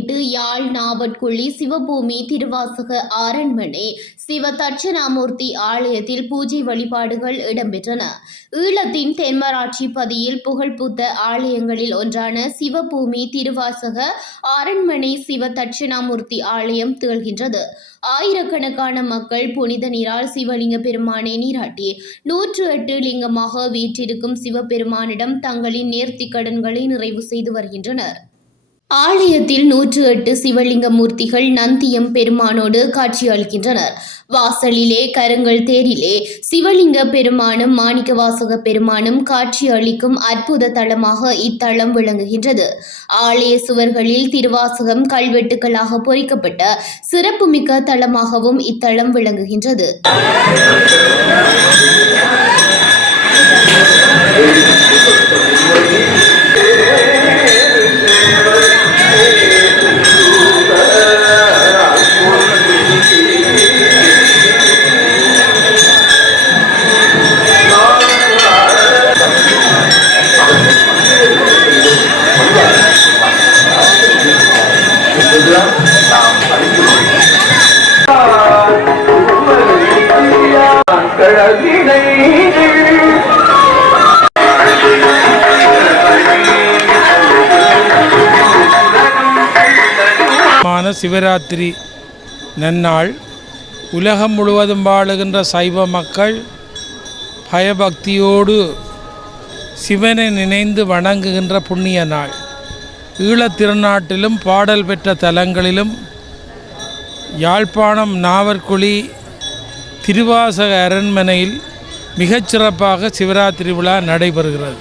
முன்னிட்டு யாழ் நாவற்குழி சிவபூமி திருவாசக அரண்மனை சிவ தட்சணாமூர்த்தி ஆலயத்தில் பூஜை வழிபாடுகள் இடம்பெற்றன. ஈழத்தின் தென்மராட்சி பதியில் புகழ்பூத்த ஆலயங்களில் ஒன்றான சிவபூமி திருவாசக அரண்மனை சிவ தட்சணாமூர்த்தி ஆலயம் திகழ்கின்றது. ஆயிரக்கணக்கான மக்கள் புனித நீரால் சிவலிங்க பெருமானை நீராட்டி 108 லிங்கமாக வீற்றிருக்கும் சிவபெருமானிடம் தங்களின் நேர்த்திக் கடன்களை நிறைவு செய்து வருகின்றனர். ஆலயத்தில் 108 சிவலிங்க மூர்த்திகள் நந்தியம் பெருமானோடு காட்சியளிக்கின்றனர். வாசலிலே கருங்கல் தேரிலே சிவலிங்க பெருமானும் மாணிக்க வாசக பெருமானும் காட்சி அளிக்கும் அற்புத தலமாக இத்தலம் விளங்குகின்றது. ஆலய சுவர்களில் திருவாசகம் கல்வெட்டுக்களாக பொறிக்கப்பட்ட சிறப்புமிக்க தலமாகவும் இத்தலம் விளங்குகின்றது. சிவராத்திரி நன்னாள் உலகம் முழுவதும் வாழுகின்ற சைவ மக்கள் பயபக்தியோடு சிவனை நினைந்து வணங்குகின்ற புண்ணிய நாள். ஈழத் திருநாட்டிலும் பாடல் பெற்ற தலங்களிலும் யாழ்ப்பாணம் நாவற்குழி திருவாசக அரண்மனையில் மிகச்சிறப்பாக சிவராத்திரி விழா நடைபெறுகிறது.